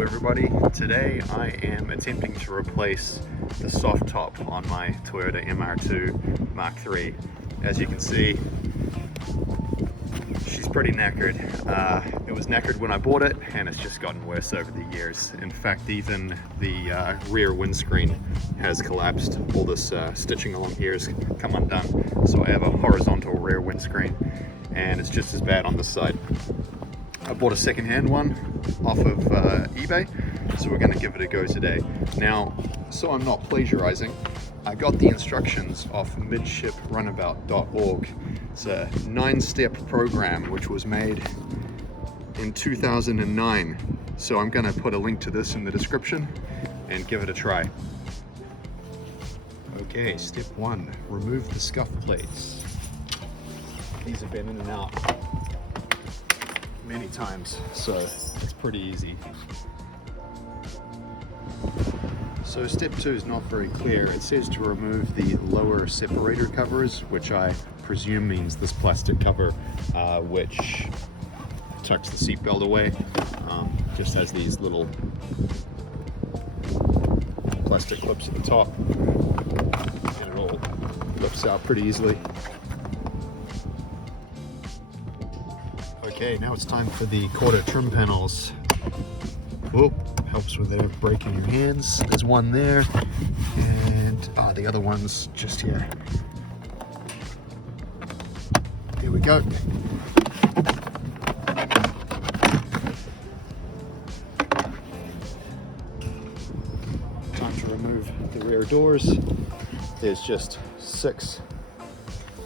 Hello everybody, today I am attempting to replace the soft top on my Toyota MR2 Mark III. As you can see, she's pretty knackered. It was knackered when I bought it and it's just gotten worse over the years. In fact, even the rear windscreen has collapsed. All this stitching along here has come undone. So I have a horizontal rear windscreen and it's just as bad on this side. I bought a second-hand one off of eBay, so we're going to give it a go today. Now, so I'm not plagiarizing, I got the instructions off midshiprenabout.org. It's a 9-step program which was made in 2009. So I'm going to put a link to this in the description and give it a try. Okay, step 1, remove the scuff plates. These have been in and out many times, so it's pretty easy. So step 2 is not very clear. It says to remove the lower separator covers, which I presume means this plastic cover which tucks the seatbelt away. Just has these little plastic clips at the top and it all lifts out pretty easily. Okay, now it's time for the quarter trim panels. Oh, helps with their breaking your hands. There's one there, and the other one's just here. Here we go. Time to remove the rear doors. There's just 6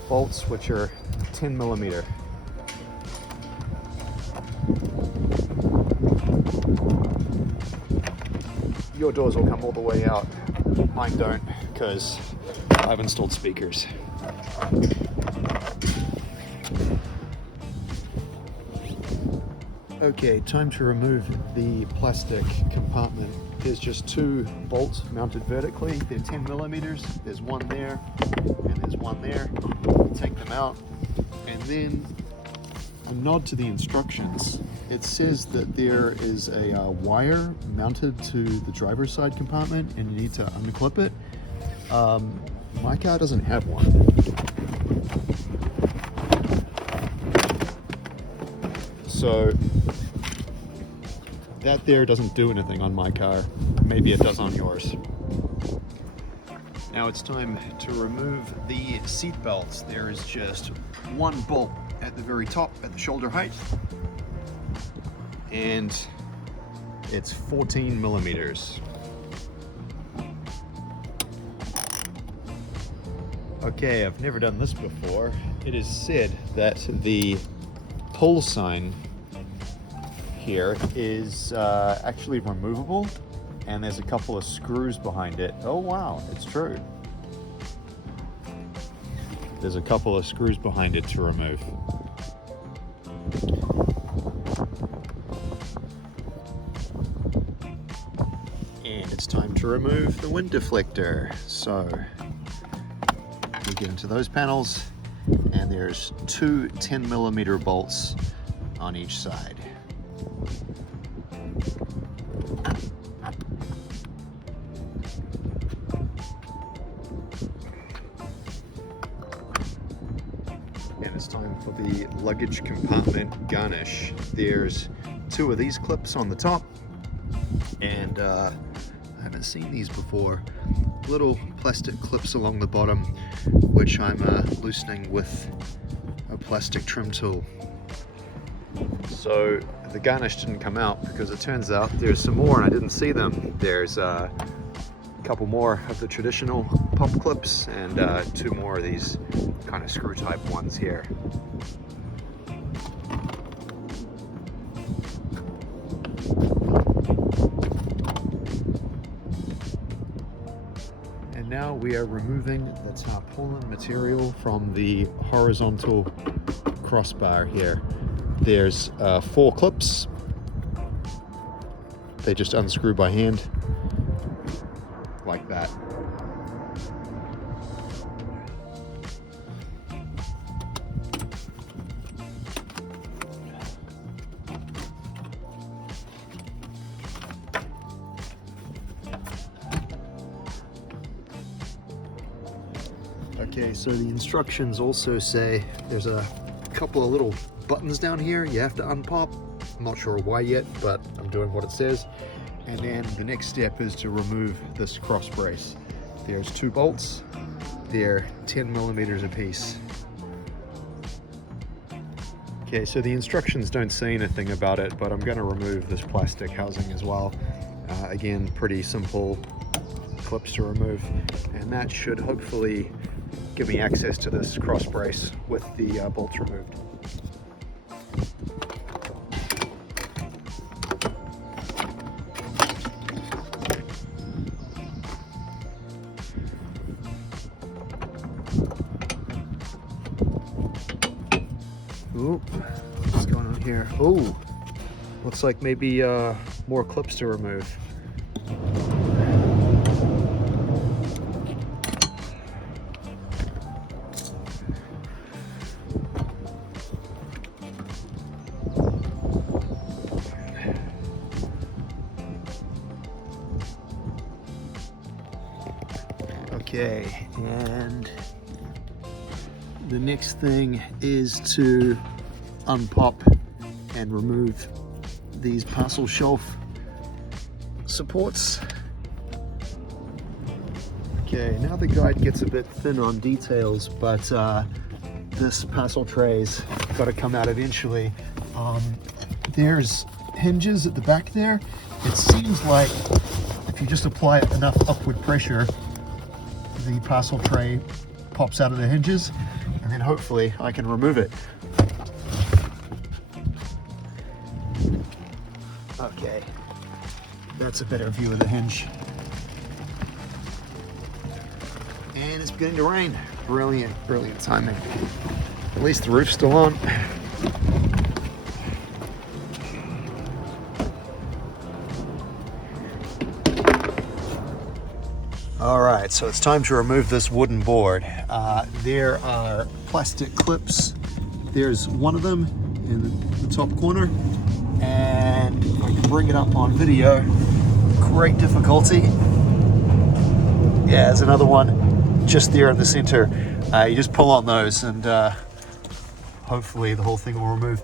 bolts, which are 10mm. Your doors will come all the way out. Mine don't, because I've installed speakers. Okay, time to remove the plastic compartment. There's just 2 bolts mounted vertically. They're 10mm. There's one there, and there's one there. Take them out, and then a nod to the instructions. It says that there is a wire mounted to the driver's side compartment and you need to unclip it. My car doesn't have one. So that there doesn't do anything on my car. Maybe it does on yours. Now it's time to remove the seat belts. There is just 1 bolt at the very top at the shoulder height, and it's 14mm. Okay, I've never done this before. It is said that the pull sign here is actually removable, and there's a couple of screws behind it. Oh wow, it's true. There's a couple of screws behind it to remove. And it's time to remove the wind deflector. So we get into those panels, and there's 2 10mm bolts on each side. And it's time for the luggage compartment garnish. There's 2 of these clips on the top, and I haven't seen these before. Little plastic clips along the bottom, which I'm loosening with a plastic trim tool. So the garnish didn't come out because it turns out there's some more and I didn't see them. There's a couple more of the traditional pop clips and 2 more of these kind of screw type ones here. And now we are removing the tarpaulin material from the horizontal crossbar here. There's 4 clips. They just unscrew by hand, like that. Okay, so the instructions also say there's a couple of little buttons down here you have to unpop. I'm not sure why yet, but I'm doing what it says. And then the next step is to remove this cross brace. There's 2 bolts. They're 10 millimeters a piece. Okay, so the instructions don't say anything about it, but I'm going to remove this plastic housing as well. Again, pretty simple clips to remove, and that should hopefully give me access to this cross brace with the bolts removed. Ooh, what's going on here? Oh, looks like maybe more clips to remove. Okay, and the next thing is to unpop and remove these parcel shelf supports. Okay, now the guide gets a bit thin on details, but this parcel tray's got to come out eventually. There's hinges at the back there. It seems like if you just apply enough upward pressure, the parcel tray pops out of the hinges, and then hopefully I can remove it. Okay, that's a better view of the hinge. And it's beginning to rain. Brilliant, brilliant timing. At least the roof's still on. All right, so it's time to remove this wooden board. There are plastic clips. There's one of them in the top corner, and if I can bring it up on video, great difficulty. Yeah, there's another one just there in the center. You just pull on those and hopefully the whole thing will remove.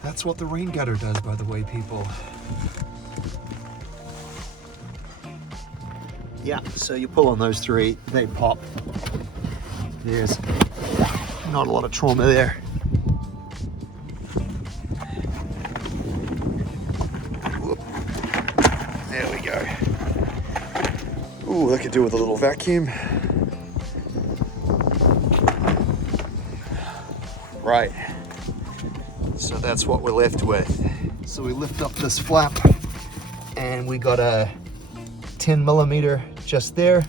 That's what the rain gutter does, by the way, people. Yeah, so you pull on those 3, they pop. There's not a lot of trauma there. Whoop. There we go. Ooh, that could do with a little vacuum. Right, so that's what we're left with. So we lift up this flap and we got a 10 millimeter just there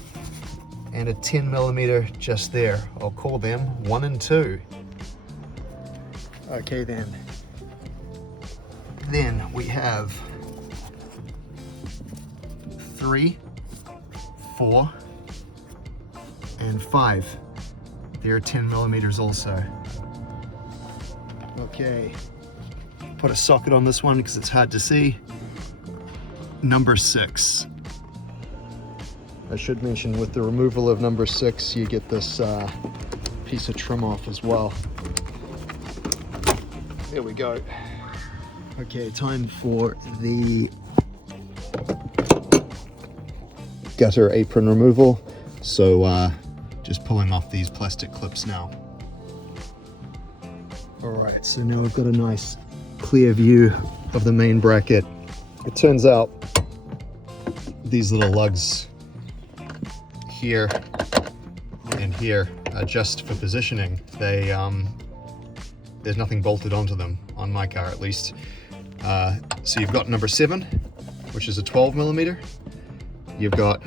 and a 10 millimeter just there. I'll call them 1 and 2. Okay, then we have 3, 4, and 5. They're 10 millimeters also. Okay, put a socket on this one because it's hard to see. Number 6. I should mention, with the removal of number 6, you get this piece of trim off as well. There we go. Okay, time for the gutter apron removal. So just pulling off these plastic clips now. All right, so now we've got a nice clear view of the main bracket. It turns out these little lugs here and here are just for positioning. They there's nothing bolted onto them, on my car at least. So you've got number 7, which is a 12 millimeter. You've got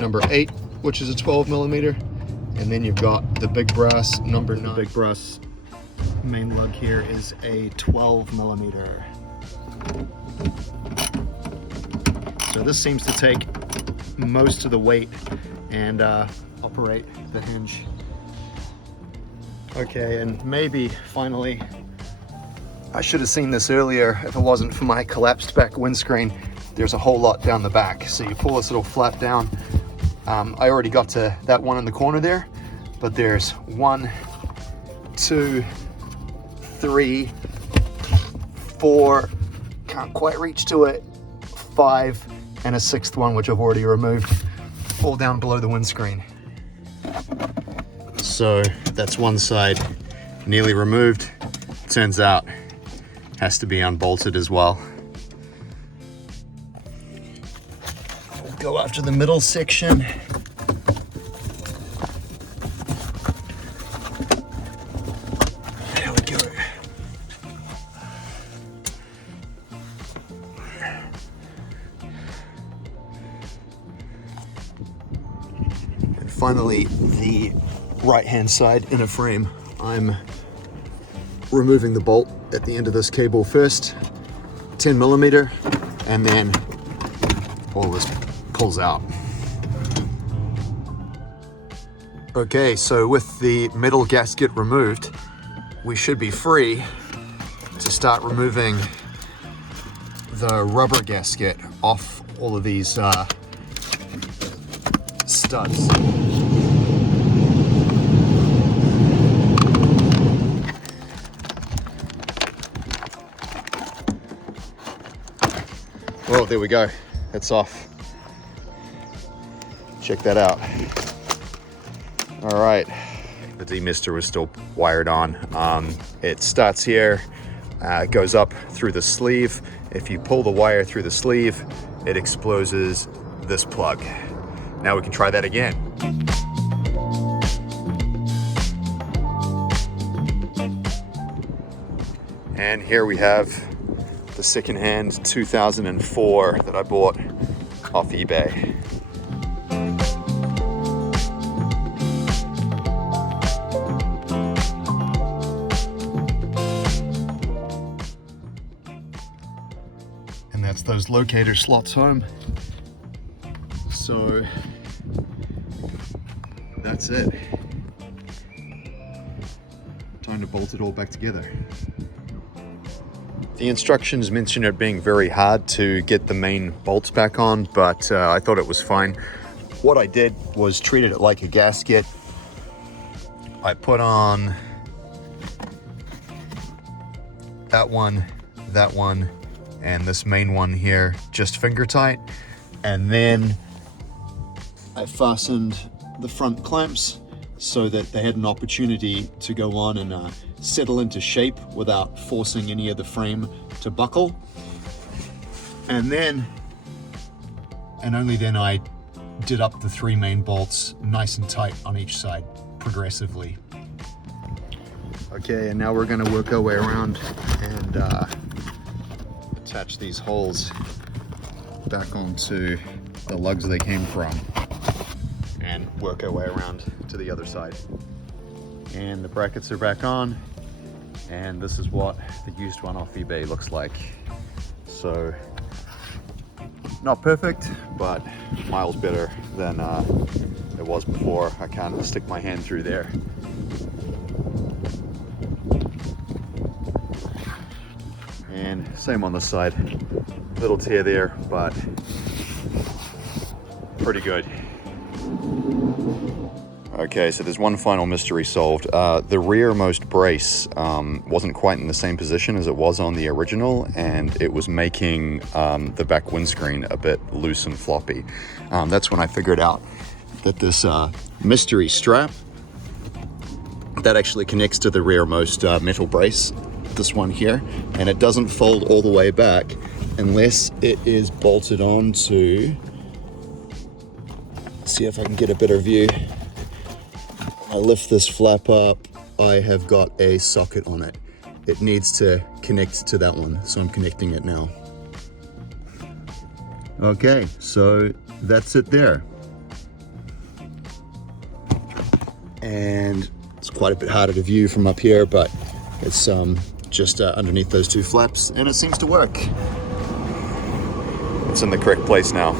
number 8, which is a 12 millimeter, and then you've got the big brass number 9. The big brass main lug here is a 12 millimeter. So this seems to take most of the weight and operate the hinge. Okay, and maybe finally, I should have seen this earlier if it wasn't for my collapsed back windscreen. There's a whole lot down the back. So you pull this little flap down. I already got to that one in the corner there, but there's 1, 2, 3, 4, can't quite reach to it, 5, and a 6th one, which I've already removed, all down below the windscreen. So that's one side nearly removed. Turns out has to be unbolted as well. We'll go after the middle section. There we go. And finally, the right-hand side inner frame. I'm removing the bolt at the end of this cable first, 10mm, and then all this pulls out. Okay, so with the metal gasket removed, we should be free to start removing the rubber gasket off all of these studs. Oh, there we go. It's off. Check that out. All right. The demister was still wired on. It starts here, goes up through the sleeve. If you pull the wire through the sleeve, it exposes this plug. Now we can try that again. And here we have the secondhand 2004 that I bought off eBay. And that's those locator slots home. So that's it. Time to bolt it all back together. The instructions mention it being very hard to get the main bolts back on, but I thought it was fine. What I did was treated it like a gasket. I put on that one, and this main one here, just finger tight. And then I fastened the front clamps so that they had an opportunity to go on and settle into shape without forcing any of the frame to buckle. And then, and only then, I did up the 3 main bolts nice and tight on each side progressively. Okay, and now we're going to work our way around and attach these holes back onto the lugs they came from and work our way around to the other side. And the brackets are back on, and this is what the used one off eBay looks like. So not perfect, but miles better than it was before. I can't stick my hand through there. And same on this side, little tear there, but pretty good. Okay, so there's one final mystery solved. The rearmost brace wasn't quite in the same position as it was on the original, and it was making the back windscreen a bit loose and floppy. That's when I figured out that this mystery strap that actually connects to the rearmost metal brace, this one here, and it doesn't fold all the way back unless it is bolted onto, see if I can get a better view. I lift this flap up, I have got a socket on it. It needs to connect to that one, so I'm connecting it now. Okay, so that's it there. And it's quite a bit harder to view from up here, but it's just underneath those 2 flaps, and it seems to work. It's in the correct place now.